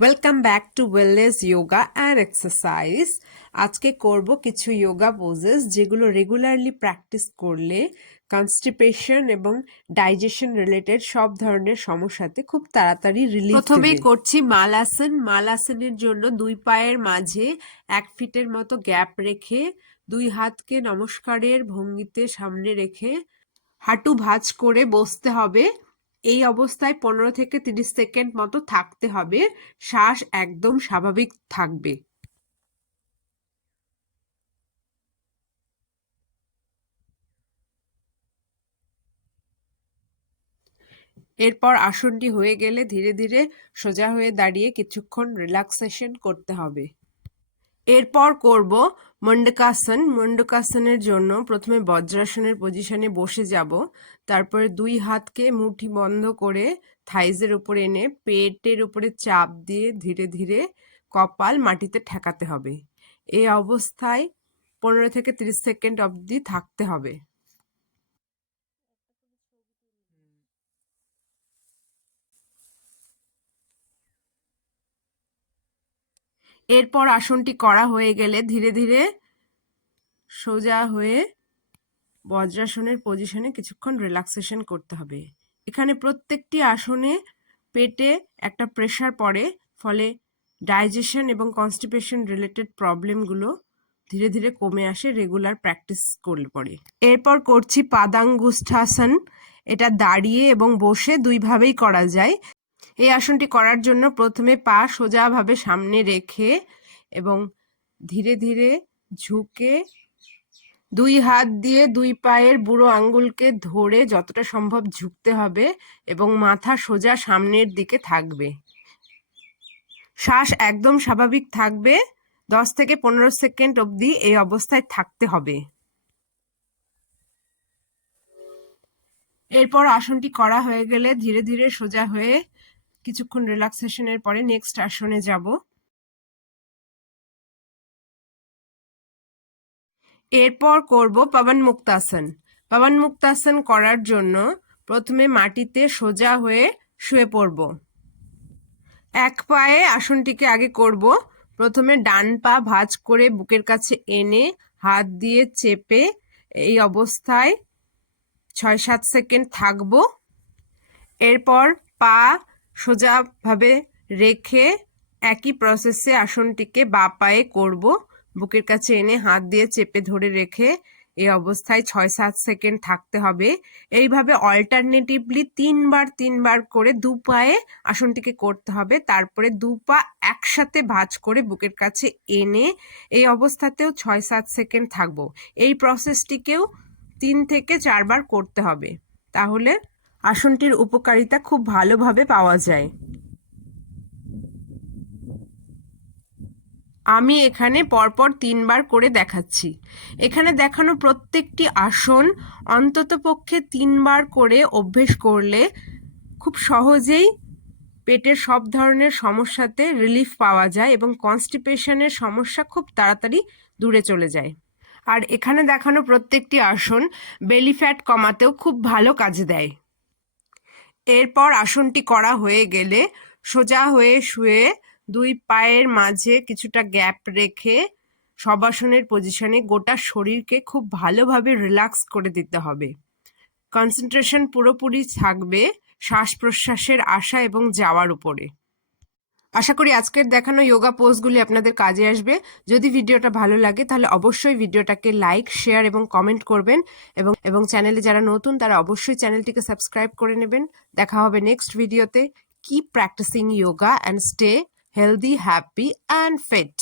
Welcome back to wellness yoga and exercise. আজকে করব কিছু যোগা পোজেস যেগুলো রেগুলারলি প্র্যাকটিস করলে কনস্টিপেশন এবং ডাইজেশন রিলেটেড সব ধরনের সমস্যাতে খুব তাড়াতাড়ি রিলিফ দেবে। প্রথমে করছি মালাসন। মালাসনের জন্য দুই পায়ের মাঝে 1 ফিটের মতো গ্যাপ রেখে দুই হাতকে নমস্কারের ভঙ্গিতে সামনে রেখে হাঁটু ভাঁজ করে বসতে হবে। এই অবস্থায় 15 থেকে 30 সেকেন্ড মতো থাকতে হবে। শ্বাস একদম স্বাভাবিক থাকবে। এরপর আসনটি হয়ে গেলে ধীরে ধীরে সোজা হয়ে দাঁড়িয়ে কিছুক্ষণ রিল্যাক্সেশন করতে হবে। এরপর করব মন্ডকাসন। মন্ডকাসনের জন্য প্রথমে বজ্রাসনের পজিশনে বসে যাব। তারপরে দুই হাতকে মুঠি বন্ধ করে থাইজের উপরে এনে পেটের উপরে চাপ দিয়ে ধীরে ধীরে কপাল মাটিতে ঠেকাতে হবে। এই অবস্থায় 15 থেকে 30 সেকেন্ড অবধি থাকতে হবে। এরপর আসনটি করা হয়ে গেলে ধীরে ধীরে সোজা হয়ে বজ্রাসনের পজিশনে কিছুক্ষণ রিল্যাক্সেশন করতে হবে। এখানে প্রত্যেকটি আসনে পেটে একটা প্রেশার পড়ে, ফলে ডাইজেশন এবং কনস্টিপেশন রিলেটেড প্রবলেমগুলো ধীরে ধীরে কমে আসে রেগুলার প্র্যাকটিস করলে পরে। এরপর করছি পাদাঙ্গুষ্ঠাসন। এটা দাঁড়িয়ে এবং বসে দুইভাবেই করা যায়। এই আসনটি করার জন্য প্রথমে পা সোজাভাবে সামনে রেখে এবং ধীরে ধীরে ঝুঁকে দুই হাত দিয়ে দুই পায়ের বুড়ো আঙ্গুলকে ধরে যতটা সম্ভব ঝুঁকতে হবে এবং মাথা সোজা সামনের দিকে থাকবে। শ্বাস একদম স্বাভাবিক থাকবে। 10 থেকে 15 সেকেন্ড অবধি এই অবস্থায় থাকতে হবে। এরপর আসনটি করা হয়ে গেলে ধীরে ধীরে সোজা হয়ে কিছুক্ষণ রিল্যাক্সেশনের পরে নেক্সট আসনে যাব। এরপর করব পবন মুক্তাসন। পবন মুক্তাসন করার জন্য প্রথমে মাটিতে সোজা হয়ে শুয়ে পড়ব। এক পায়ে আসনটিকে আগে করব। প্রথমে ডান পা ভাঁজ করে বুকের কাছে এনে হাত দিয়ে চেপে এই অবস্থায় 6-7 সেকেন্ড থাকব। এরপর পা সোজাভাবে রেখে একই প্রসেসে আসনটিকে বাঁ পায়ে করব। বুকের কাছে এনে হাত দিয়ে চেপে ধরে রেখে এই অবস্থায় 6-7 সেকেন্ড থাকতে হবে। এইভাবে অল্টারনেটিভলি তিনবার করে দু পায়ে আসনটিকে করতে হবে। তারপরে দু পা একসাথে ভাঁজ করে বুকের কাছে এনে এই অবস্থাতেও 6-7 সেকেন্ড থাকবো। এই প্রসেসটিকেও 3 থেকে 4 বার করতে হবে, তাহলে আসনটির উপকারিতা খুব ভালোভাবে পাওয়া যায়। আমি এখানে পরপর 3 বার করে দেখাচ্ছি। এখানে দেখানো প্রত্যেকটি আসন অন্ততপক্ষে 3 বার করে অভ্যেস করলে খুব সহজেই পেটের সব ধরনের সমস্যাতে রিলিফ পাওয়া যায় এবং কনস্টিপেশনের সমস্যা খুব তাড়াতাড়ি দূরে চলে যায়। আর এখানে দেখানো প্রত্যেকটি আসন বেলি ফ্যাট কমাতেও খুব ভালো কাজে দেয়। এরপর আসনটি করা হয়ে গেলে সোজা হয়ে শুয়ে দুই পায়ের মাঝে কিছুটা গ্যাপ রেখে শবাসনের পজিশনে গোটা শরীরকে খুব ভালোভাবে রিল্যাক্স করে দিতে হবে। কনসেন্ট্রেশন পুরোপুরি থাকবে শ্বাস প্রশ্বাসের আসা এবং যাওয়ার উপরে। আশা করি আজকের দেখানো যোগা পোজগুলি আপনাদের কাজে আসবে। যদি ভিডিওটা ভালো লাগে তাহলে অবশ্যই ভিডিওটাকে লাইক, শেয়ার এবং কমেন্ট করবেন এবং চ্যানেলে যারা নতুন তারা অবশ্যই চ্যানেলটিকে সাবস্ক্রাইব করে নেবেন। দেখা হবে নেক্সট ভিডিওতে। Keep practising yoga and stay healthy, happy and fit.